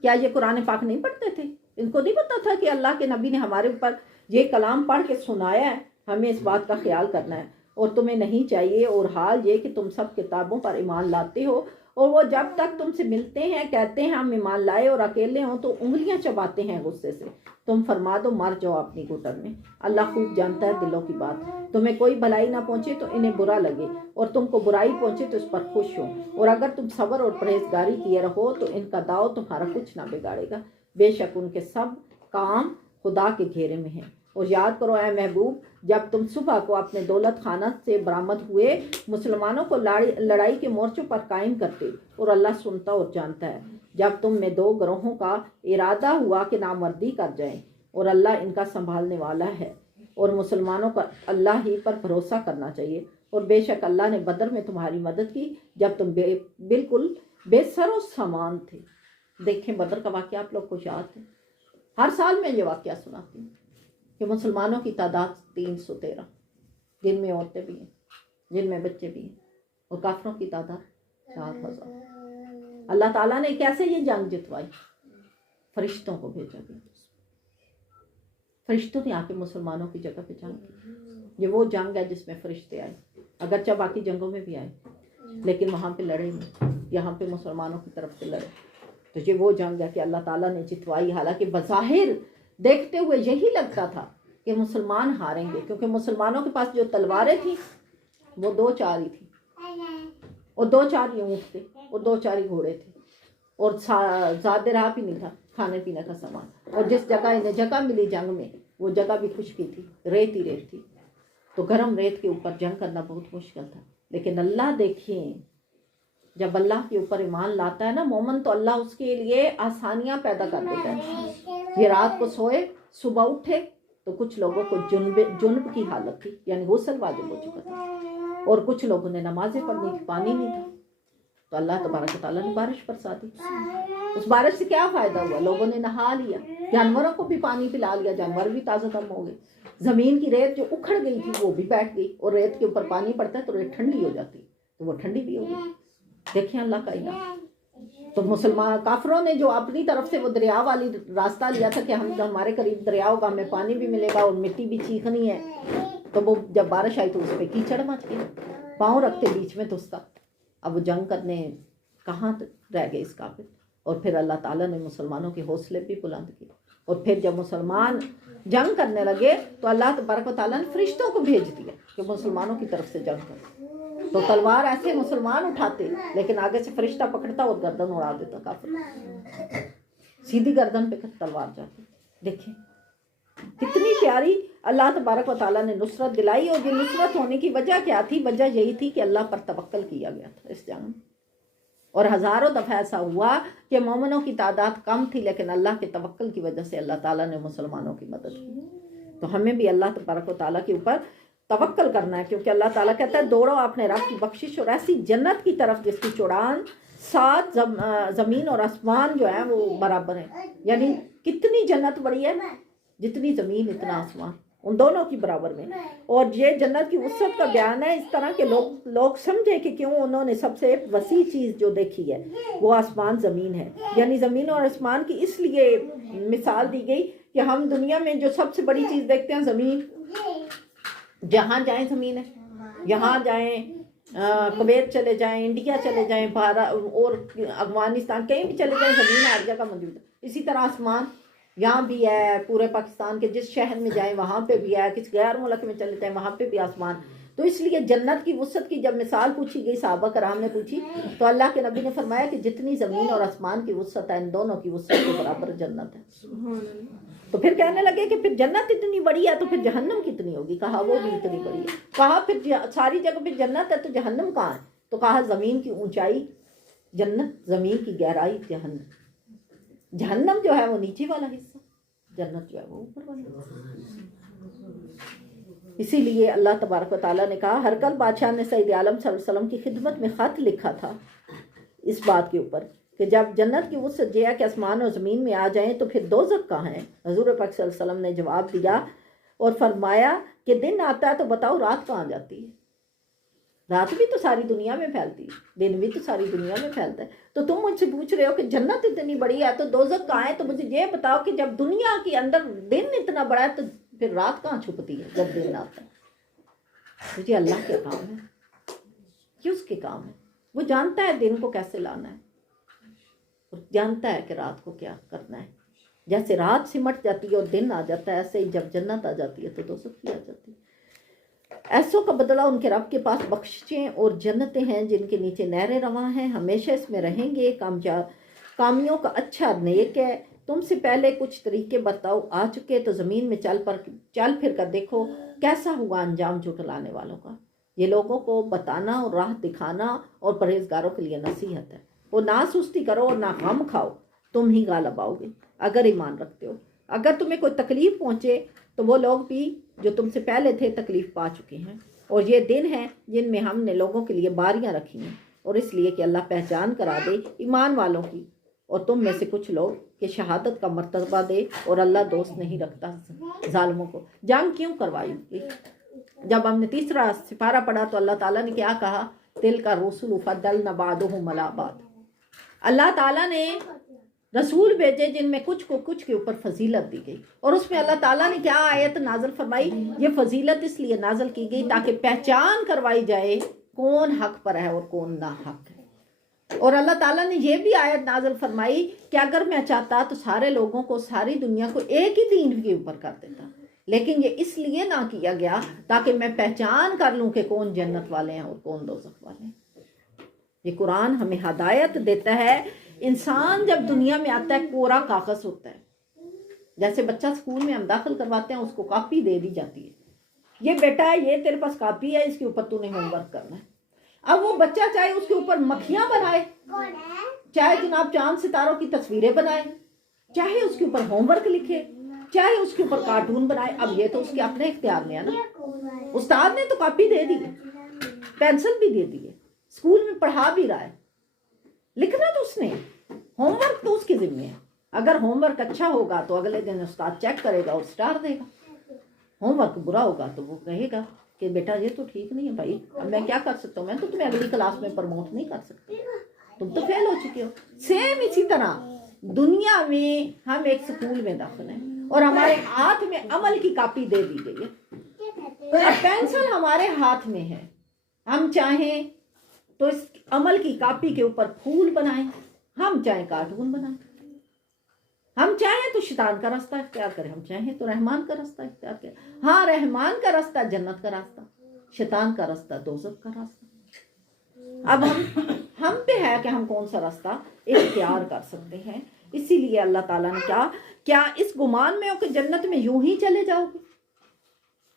کیا یہ قرآن پاک نہیں پڑھتے تھے؟ ان کو نہیں پتا تھا کہ اللہ کے نبی نے ہمارے اوپر یہ کلام پڑھ کے سنایا ہے، ہمیں اس بات کا خیال کرنا ہے، اور تمہیں نہیں چاہیے، اور حال یہ کہ تم سب کتابوں پر ایمان لاتے ہو اور وہ جب تک تم سے ملتے ہیں کہتے ہیں ہم ایمان لائے اور اکیلے ہوں تو انگلیاں چباتے ہیں غصے سے. تم فرما دو مر جاؤ اپنی گھٹن میں. اللہ خوب جانتا ہے دلوں کی بات. تمہیں کوئی بھلائی نہ پہنچے تو انہیں برا لگے اور تم کو برائی پہنچے تو اس پر خوش ہو. اور اگر تم صبر اور پرہیزگاری کیے رہو تو ان کا داؤ تمہارا کچھ نہ بگاڑے گا. بے شک ان کے سب کام خدا کے گھیرے میں ہیں. اور یاد کرو اے محبوب جب تم صبح کو اپنے دولت خانہ سے برآمد ہوئے مسلمانوں کو لڑائی کے مورچوں پر قائم کرتے اور اللہ سنتا اور جانتا ہے. جب تم میں دو گروہوں کا ارادہ ہوا کہ نامردی کر جائیں اور اللہ ان کا سنبھالنے والا ہے اور مسلمانوں کا اللہ ہی پر بھروسہ کرنا چاہیے. اور بے شک اللہ نے بدر میں تمہاری مدد کی جب تم بالکل بے سر و سامان تھے. دیکھیں بدر کا واقعہ آپ لوگ کو یاد ہے. ہر سال میں یہ واقعہ سناتی ہوں کہ مسلمانوں کی تعداد 313 جن میں عورتیں بھی ہیں جن میں بچے بھی ہیں اور کافروں کی تعداد 4000. اللہ تعالیٰ نے کیسے یہ جنگ جتوائی؟ فرشتوں کو بھیجا گیا. فرشتوں نے آ کے مسلمانوں کی جگہ پہ جنگ کی. یہ وہ جنگ ہے جس میں فرشتے آئے. اگرچہ باقی جنگوں میں بھی آئے لیکن وہاں پہ لڑے نہیں. یہاں پہ مسلمانوں کی طرف سے لڑے. تو یہ وہ جنگ ہے کہ اللہ تعالیٰ نے جتوائی. حالانکہ بظاہر دیکھتے ہوئے یہی لگتا تھا کہ مسلمان ہاریں گے کیونکہ مسلمانوں کے پاس جو تلواریں تھیں وہ 2-4 ہی تھیں اور 2-4 ہی اونٹ تھے اور 2-4 ہی گھوڑے تھے اور زیادہ راہ بھی نہیں تھا کھانے پینے کا سامان. اور جس جگہ انہیں جگہ ملی جنگ میں وہ جگہ بھی خشکی تھی, ریت ہی ریت تھی. تو گرم ریت کے اوپر جنگ کرنا بہت مشکل تھا. لیکن اللہ دیکھیں جب اللہ کے اوپر ایمان لاتا ہے نا مومن تو اللہ اس کے لیے آسانیاں پیدا کر دیتا ہے. یہ رات کو سوئے صبح اٹھے تو کچھ لوگوں کو جنب کی حالت تھی یعنی غسل واجب ہو چکا تھا اور کچھ لوگوں نے نمازیں پڑھنی تھی, پانی نہیں تھا. تو اللہ تبارک و تعالیٰ نے بارش برسا دی. اس بارش سے کیا فائدہ ہوا؟ لوگوں نے نہا لیا, جانوروں کو بھی پانی پلا لیا, جانور بھی تازہ دم ہو گئے. زمین کی ریت جو اکھڑ گئی تھی وہ بھی بیٹھ گئی اور ریت کے اوپر پانی پڑتا ہے تو ریت ٹھنڈی ہو جاتی تو وہ ٹھنڈی بھی ہو گئی. دیکھیں اللہ کا انعام. تو مسلمان کافروں نے جو اپنی طرف سے وہ دریا والی راستہ لیا تھا کہ ہمارے قریب دریا ہوگا ہمیں پانی بھی ملے گا اور مٹی بھی چیخنی ہے, تو وہ جب بارش آئی تو اس پہ کیچڑ مچ گیا, پاؤں رکھتے بیچ میں دھستا. اب وہ جنگ کرنے کہاں رہ گئے اس قابل. اور پھر اللہ تعالیٰ نے مسلمانوں کے حوصلے بھی بلند کیے. اور پھر جب مسلمان جنگ کرنے لگے تو اللہ تبارک و تعالیٰ نے فرشتوں کو بھیج دیا کہ مسلمانوں کی طرف سے جنگ کرے. تو تلوار ایسے مسلمان اٹھاتے لیکن آگے سے فرشتہ پکڑتا اور گردن اڑا دیتا کافر, سیدھی گردن پہ تلوار جاتی. دیکھیں کتنی پیاری اللہ تبارک و تعالیٰ نے نصرت دلائی. اور یہ نصرت ہونے کی وجہ کیا تھی؟ وجہ یہی تھی کہ اللہ پر توکل کیا گیا تھا اس جنگ میں. اور ہزاروں دفعہ ایسا ہوا کہ مومنوں کی تعداد کم تھی لیکن اللہ کے توکل کی وجہ سے اللہ تعالیٰ نے مسلمانوں کی مدد کی. تو ہمیں بھی اللہ تبارک و تعالیٰ کے اوپر توکل کرنا ہے کیونکہ اللہ تعالیٰ کہتا ہے دوڑو اپنے رب کی بخشش اور ایسی جنت کی طرف جس کی چوڑان 7 زمین اور آسمان جو ہے وہ برابر ہیں. یعنی کتنی جنت بڑی ہے, جتنی زمین اتنا آسمان, ان دونوں کی برابر میں. اور یہ جنت کی وسعت کا بیان ہے اس طرح کہ لوگ سمجھے کہ کیوں انہوں نے سب سے وسیع چیز جو دیکھی ہے وہ آسمان زمین ہے. یعنی زمین اور آسمان کی اس لیے مثال دی گئی کہ ہم دنیا میں جو سب سے بڑی چیز دیکھتے ہیں زمین, جہاں جائیں زمین ہے, یہاں جائیں کویت چلے جائیں, انڈیا چلے جائیں, بھارت اور افغانستان کہیں بھی چلے جائیں زمین ہر جگہ موجود ہے. اسی طرح آسمان یہاں بھی ہے, پورے پاکستان کے جس شہر میں جائیں وہاں پہ بھی ہے, کسی غیر ملک میں چلے جائیں وہاں پہ بھی آسمان. تو اس لیے جنت کی وسعت کی جب مثال پوچھی گئی صحابہ کرام نے پوچھی تو اللہ کے نبی نے فرمایا کہ جتنی زمین اور آسمان کی وسعت ہے ان دونوں کی وسعت کے برابر جنت ہے. تو پھر کہنے لگے کہ پھر جنت اتنی بڑی ہے تو پھر جہنم کتنی ہوگی؟ کہا وہ بھی اتنی بڑی ہے. کہا پھر ساری جگہ پہ جنت ہے تو جہنم کہاں ہے؟ تو کہا زمین کی اونچائی جنت, زمین کی گہرائی جہنم. جہنم جو ہے وہ نیچے والا حصہ, جنت جو ہے وہ اوپر والا حصہ. اسی لیے اللہ تبارک و تعالیٰ نے کہا, ہرکل بادشاہ نے سید عالم صلی اللہ علیہ وسلم کی خدمت میں خط لکھا تھا اس بات کے اوپر کہ جب جنت کی وسعت یہ ہے کہ آسمان اور زمین میں آ جائیں تو پھر دوزخ کہاں ہے؟ حضور پاک صلی اللہ علیہ وسلم نے جواب دیا اور فرمایا کہ دن آتا ہے تو بتاؤ رات کہاں جاتی ہے؟ رات بھی تو ساری دنیا میں پھیلتی ہے, دن بھی تو ساری دنیا میں پھیلتا ہے. تو تم مجھ سے پوچھ رہے ہو کہ جنت اتنی بڑی ہے تو دوزخ کہاں ہے؟ تو مجھے یہ بتاؤ کہ جب دنیا کے اندر دن اتنا بڑا ہے تو پھر رات کہاں چھپتی ہے جب دن آتا ہے؟ مجھے اللہ کے کام ہے, کس کے کام ہے؟ وہ جانتا ہے دن کو کیسے لانا ہے اور جانتا ہے کہ رات کو کیا کرنا ہے. جیسے رات سمٹ جاتی ہے اور دن آ جاتا ہے، ایسے ہی جب جنت آ جاتی ہے تو دوزخ بھی آ جاتی ہے. ایسوں کا بدلہ ان کے رب کے پاس بخشیں اور جنتیں ہیں جن کے نیچے نہریں رواں ہیں، ہمیشہ اس میں رہیں گے. کامیوں کا اچھا نیک ہے. تم سے پہلے کچھ طریقے برتاؤ آ چکے، تو زمین میں چل پھر کر دیکھو کیسا ہوا انجام جھٹلانے والوں کا. یہ لوگوں کو بتانا اور راہ دکھانا اور پرہیزگاروں کے لیے نصیحت ہے. وہ نہ سستی کرو اور نہ غم کھاؤ، تم ہی غالب آؤ گے اگر ایمان رکھتے ہو. اگر تمہیں کوئی تکلیف پہنچے تو وہ لوگ بھی جو تم سے پہلے تھے تکلیف پا چکے ہیں. اور یہ دن ہیں جن میں ہم نے لوگوں کے لیے باریاں رکھی ہیں، اور اس لیے کہ اللہ پہچان کرا دے ایمان والوں کی اور تم میں سے کچھ لوگ کہ شہادت کا مرتبہ دے. اور اللہ دوست نہیں رکھتا ظالموں کو. جنگ کیوں کروائی؟ جب ہم نے تیسرا سپارہ پڑھا تو اللہ تعالیٰ نے کیا کہا؟ تل کا رسول فضلنا بعضهم علی بعض. اللہ تعالیٰ نے رسول بھیجے جن میں کچھ کو کچھ کے اوپر فضیلت دی گئی. اور اس میں اللہ تعالیٰ نے کیا آیت نازل فرمائی؟ یہ فضیلت اس لیے نازل کی گئی تاکہ پہچان کروائی جائے کون حق پر ہے اور کون نا حق ہے. اور اللہ تعالیٰ نے یہ بھی آیت نازل فرمائی کہ اگر میں چاہتا تو سارے لوگوں کو، ساری دنیا کو ایک ہی دین کے اوپر کر دیتا، لیکن یہ اس لیے نہ کیا گیا تاکہ میں پہچان کر لوں کہ کون جنت والے ہیں اور کون دوزخ والے ہیں. یہ قرآن ہمیں ہدایت دیتا ہے. انسان جب دنیا میں آتا ہے کورا کاغذ ہوتا ہے. جیسے بچہ اسکول میں ہم داخل کرواتے ہیں اس کو کاپی دے دی جاتی ہے، یہ بیٹا یہ تیرے پاس کاپی ہے، اس کے اوپر تو نے ہوم ورک کرنا ہے. اب وہ بچہ چاہے اس کے اوپر مکھیاں بنائے، چاہے جناب چاند ستاروں کی تصویریں بنائے، چاہے اس کے اوپر ہوم ورک لکھے، چاہے اس کے اوپر کارٹون بنائے. اب یہ تو اس کے اپنے اختیار میں ہے نا. استاد نے تو کاپی دے دی ہے، پینسل بھی دے دی ہے، اسکول میں پڑھا بھی رہا ہے، لکھنا تو اس نے، ہوم ورک تو اس کے ذمہ ہے. اگر ہوم ورک اچھا ہوگا تو اگلے دن استاد چیک کرے گا اور اسٹار دے گا. ہوم ورک برا ہوگا تو وہ کہے گا کہ بیٹا یہ تو ٹھیک نہیں ہے بھائی، اب میں کیا کر سکتا ہوں، میں تو تمہیں اگلی کلاس میں پروموٹ نہیں کر سکتی، تم تو فیل ہو چکے ہو. سیم اسی طرح دنیا میں ہم ایک سکول میں داخل ہیں اور ہمارے ہاتھ میں عمل کی کاپی دے دی گئی ہے اور پینسل ہمارے ہاتھ میں ہے. ہم چاہیں تو اس عمل کی کاپی کے اوپر پھول بنائیں، ہم چاہیں کارٹون بنائیں، ہم چاہیں تو شیطان کا راستہ اختیار کریں، ہم چاہیں تو رحمان کا راستہ اختیار کریں. ہاں، رحمان کا راستہ جنت کا راستہ، شیطان کا راستہ دوزخ کا راستہ. اب ہم پہ ہے کہ ہم کون سا راستہ اختیار کر سکتے ہیں. اسی لیے اللہ تعالیٰ نے کیا اس گمان میں ہو کہ جنت میں یوں ہی چلے جاؤ گے؟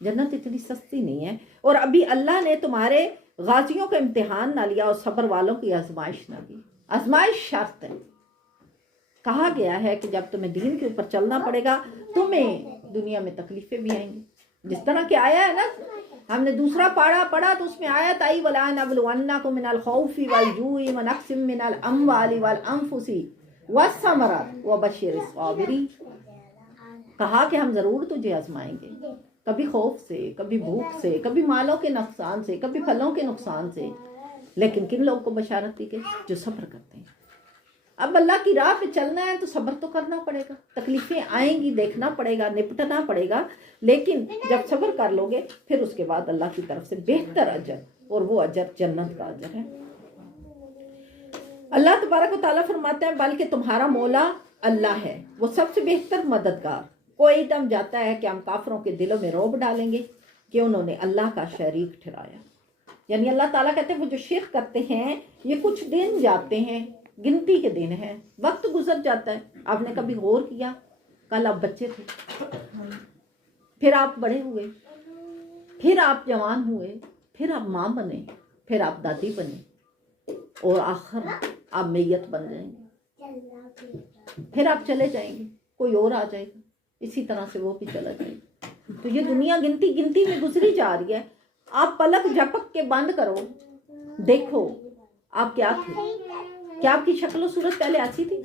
جنت اتنی سستی نہیں ہے. اور ابھی اللہ نے تمہارے غازیوں کا امتحان نہ لیا اور صبر والوں کی آزمائش نہ دی. آزمائش شرط ہے. کہا گیا ہے کہ جب تمہیں دین کے اوپر چلنا پڑے گا تمہیں دنیا میں تکلیفیں بھی آئیں گی. جس طرح کہ آیا ہے نا، ہم نے دوسرا پڑھا تو اس میں آیت آئی وَلَنَبْلُوَنَّكُم مِّنَ الْخَوْفِ وَالْجُوعِ وَنَقْصٍ مِّنَ الْأَمْوَالِ وَالْأَنفُسِ وَالثَّمَرَاتِ وَبَشِّرِ الصَّابِرِينَ. کہا کہ ہم ضرور تجھے آزمائیں گے، کبھی خوف سے، کبھی بھوک سے، کبھی مالوں کے نقصان سے، کبھی پھلوں کے نقصان سے. لیکن کن لوگوں کو بشارت دی گئی؟ جو صبر کرتے ہیں. اب اللہ کی راہ پہ چلنا ہے تو صبر تو کرنا پڑے گا. تکلیفیں آئیں گی، دیکھنا پڑے گا، نپٹنا پڑے گا، لیکن جب صبر کر لو گے پھر اس کے بعد اللہ کی طرف سے بہتر اجر، اور وہ اجر جنت کا اجر ہے. اللہ تبارک و تعالیٰ فرماتے ہیں بلکہ تمہارا مولا اللہ ہے، وہ سب سے بہتر مددگار. کوئی دم جاتا ہے کہ ہم کافروں کے دلوں میں رعب ڈالیں گے کہ انہوں نے اللہ کا شریک ٹھہرایا. یعنی اللہ تعالیٰ کہتے ہیں وہ جو شرک کرتے ہیں یہ کچھ دن جاتے ہیں، گنتی کے دن ہیں، وقت گزر جاتا ہے. آپ نے کبھی غور کیا؟ کل آپ بچے تھے، پھر آپ بڑے ہوئے، پھر آپ جوان ہوئے، پھر آپ ماں بنے، پھر آپ دادی بنے، اور آخر آپ میت بن جائیں گے. پھر آپ چلے جائیں گے، کوئی اور آ جائے گا، اسی طرح سے وہ بھی چلا جائے گا. تو یہ دنیا گنتی میں گزری جا رہی ہے. آپ پلک جھپک کے بند کرو، دیکھو آپ کیا تھے. کیا آپ کی شکل و صورت پہلے ایسی تھی؟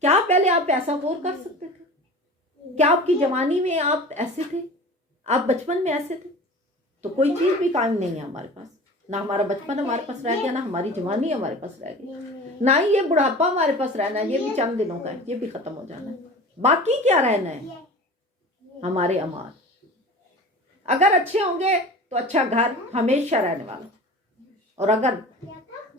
کیا پہلے آپ ایسا غور کر سکتے تھے؟ کیا آپ کی جوانی میں آپ ایسے تھے؟ آپ بچپن میں ایسے تھے؟ تو کوئی چیز بھی قائم نہیں ہے ہمارے پاس. نہ ہمارا بچپن ہمارے پاس رہ گیا، نہ ہماری جوانی ہمارے پاس رہ گئی، نہ ہی یہ بڑھاپا ہمارے پاس رہنا ہے. یہ بھی چند دنوں کا ہے، یہ بھی ختم ہو جانا ہے. باقی کیا رہنا ہے؟ ہمارے اعمال. اگر اچھے ہوں گے تو اچھا گھر ہمیشہ رہنے والا، اور اگر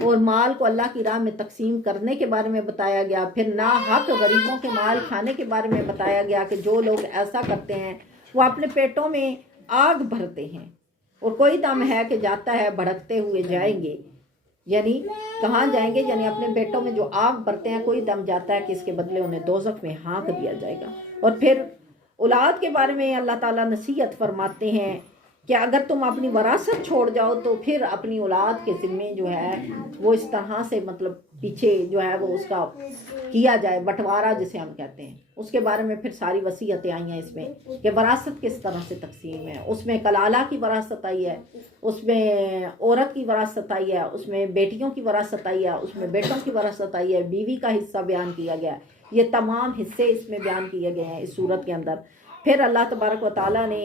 اور مال کو اللہ کی راہ میں تقسیم کرنے کے بارے میں بتایا گیا، پھر ناحق غریبوں کے مال کھانے کے بارے میں بتایا گیا کہ جو لوگ ایسا کرتے ہیں وہ اپنے پیٹوں میں آگ بھرتے ہیں، اور کوئی دم ہے کہ جاتا ہے بھڑکتے ہوئے جائیں گے، یعنی کہاں جائیں گے، یعنی اپنے پیٹوں میں جو آگ بھرتے ہیں، کوئی دم جاتا ہے کہ اس کے بدلے انہیں دوزخ میں ہانک دیا جائے گا۔ اور پھر اولاد کے بارے میں اللہ تعالیٰ نصیحت فرماتے ہیں کہ اگر تم اپنی وراثت چھوڑ جاؤ تو پھر اپنی اولاد کے ذمے جو ہے وہ اس طرح سے مطلب پیچھے جو ہے وہ اس کا کیا جائے، بٹوارا جسے ہم کہتے ہیں، اس کے بارے میں پھر ساری وصیتیں آئی ہیں اس میں کہ وراثت کس طرح سے تقسیم ہے۔ اس میں کلالہ کی وراثت آئی ہے، اس میں عورت کی وراثت آئی ہے، اس میں بیٹیوں کی وراثت آئی ہے، اس میں بیٹوں کی وراثت آئی ہے، بیوی کا حصہ بیان کیا گیا ہے، یہ تمام حصے اس میں بیان کیے گئے ہیں اس صورت کے اندر۔ پھر اللہ تبارک و تعالیٰ نے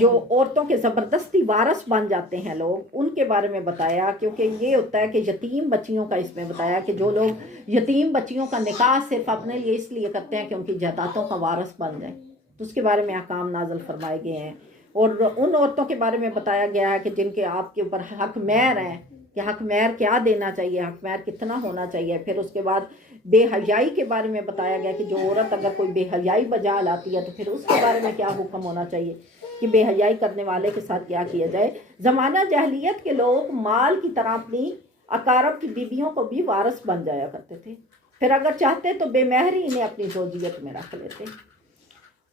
جو عورتوں کے زبردستی وارث بن جاتے ہیں لوگ، ان کے بارے میں بتایا، کیونکہ یہ ہوتا ہے کہ یتیم بچیوں کا اس میں بتایا کہ جو لوگ یتیم بچیوں کا نکاح صرف اپنے لیے اس لیے کرتے ہیں کہ ان کی جائیدادوں کا وارث بن جائے، تو اس کے بارے میں احکام نازل فرمائے گئے ہیں۔ اور ان عورتوں کے بارے میں بتایا گیا ہے کہ جن کے آپ کے اوپر حق مہر ہیں کہ حق مہر کیا دینا چاہیے، حق مہر کتنا ہونا چاہیے۔ پھر اس کے بعد بے حیائی کے بارے میں بتایا گیا کہ جو عورت اگر کوئی بے حیائی بجا لاتی ہے تو پھر اس کے بارے میں کیا حکم ہونا چاہیے کہ بے حیائی کرنے والے کے ساتھ کیا کیا جائے۔ زمانہ جاہلیت کے لوگ مال کی طرح اپنی اقارب کی بیویوں کو بھی وارث بن جایا کرتے تھے، پھر اگر چاہتے تو بے مہر ہی انہیں اپنی زوجیت میں رکھ لیتے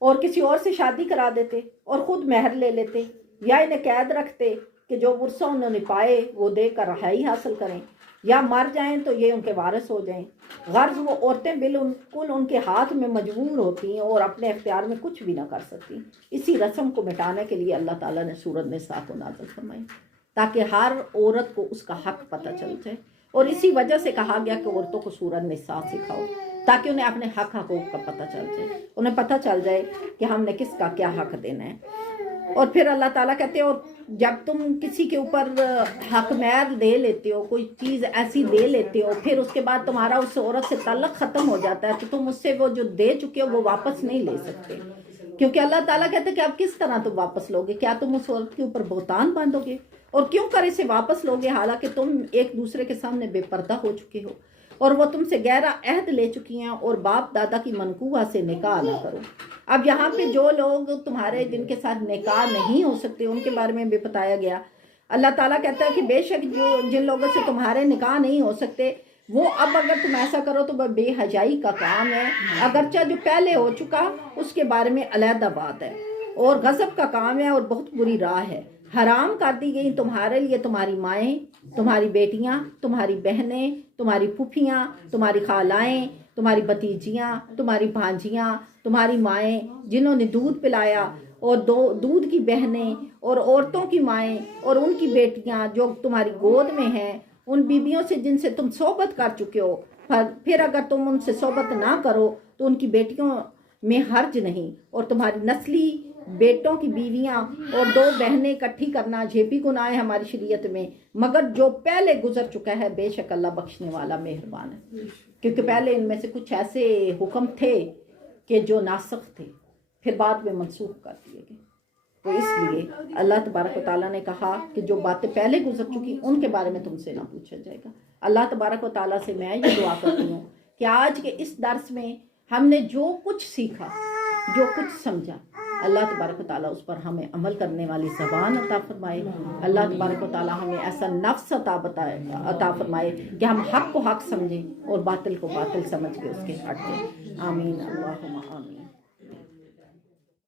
اور کسی اور سے شادی کرا دیتے اور خود مہر لے لیتے، یا انہیں قید رکھتے کہ جو ورثہ انہوں نے پائے وہ دے کر رہائی حاصل کریں، یا مر جائیں تو یہ ان کے وارث ہو جائیں۔ غرض وہ عورتیں بالکل ان کے ہاتھ میں مجبور ہوتی ہیں اور اپنے اختیار میں کچھ بھی نہ کر سکتی۔ اسی رسم کو مٹانے کے لیے اللہ تعالیٰ نے سورۃ نساء کو نازل فرمائی تاکہ ہر عورت کو اس کا حق پتہ چل جائے، اور اسی وجہ سے کہا گیا کہ عورتوں کو سورۃ نساء سکھاؤ تاکہ انہیں اپنے حق حقوق کا پتہ چل جائے، انہیں پتہ چل جائے کہ ہم نے کس کا کیا حق دینا ہے۔ اور پھر اللہ تعالیٰ کہتے ہیں اور جب تم کسی کے اوپر حق مہر دے لیتے ہو، کوئی چیز ایسی دے لیتے ہو، پھر اس کے بعد تمہارا اس عورت سے تعلق ختم ہو جاتا ہے تو تم اس سے وہ جو دے چکے ہو وہ واپس نہیں لے سکتے، کیونکہ اللہ تعالیٰ کہتے ہیں کہ اب کس طرح تم واپس لوگے، کیا تم اس عورت کے اوپر بہتان باندھو گے اور کیوں کر اسے واپس لوگے حالانکہ تم ایک دوسرے کے سامنے بے پردہ ہو چکے ہو اور وہ تم سے گہرا عہد لے چکی ہیں، اور باپ دادا کی منقوہ سے نکاح نہ کرو۔ اب یہاں پہ جو لوگ تمہارے جن کے ساتھ نکاح نہیں ہو سکتے ان کے بارے میں بھی بتایا گیا۔ اللہ تعالیٰ کہتا ہے کہ بے شک جن لوگوں سے تمہارے نکاح نہیں ہو سکتے وہ اب اگر تم ایسا کرو تو وہ بے حیائی کا کام ہے، اگرچہ جو پہلے ہو چکا اس کے بارے میں علیحدہ بات ہے، اور غضب کا کام ہے اور بہت بری راہ ہے۔ حرام کر دی گئی تمہارے لیے تمہاری مائیں، تمہاری بیٹیاں، تمہاری بہنیں، تمہاری پھوپھیاں، تمہاری خالائیں، تمہاری بھتیجیاں، تمہاری بھانجیاں، تمہاری مائیں جنہوں نے دودھ پلایا، اور دودھ کی بہنیں، اور عورتوں کی مائیں اور ان کی بیٹیاں جو تمہاری گود میں ہیں، ان بیویوں سے جن سے تم صحبت کر چکے ہو، پھر اگر تم ان سے صحبت نہ کرو تو ان کی بیٹیوں میں حرج نہیں، اور تمہاری نسلی بیٹوں کی بیویاں اور 2 بہنیں اکٹھی کرنا یہ بھی گناہ ہے ہماری شریعت میں، مگر جو پہلے گزر چکا ہے بے شک اللہ بخشنے والا مہربان ہے، کیونکہ پہلے ان میں سے کچھ ایسے حکم تھے کہ جو ناسخ تھے پھر بعد میں منسوخ کر دیے گئے، تو اس لیے اللہ تبارک و تعالیٰ نے کہا کہ جو باتیں پہلے گزر چکی ان کے بارے میں تم سے نہ پوچھا جائے گا۔ اللہ تبارک و تعالیٰ سے میں یہ دعا کرتی ہوں کہ آج کے اس درس میں ہم نے جو کچھ سیکھا، جو کچھ سمجھا، اللہ تبارک و تعالیٰ اس پر ہمیں عمل کرنے والی زبان عطا فرمائے۔ اللہ تبارک و تعالیٰ ہمیں ایسا نفس عطا فرمائے کہ ہم حق کو حق سمجھیں اور باطل کو باطل سمجھ کے اس کے ہٹ جائیں۔ آمین اللہم آمین۔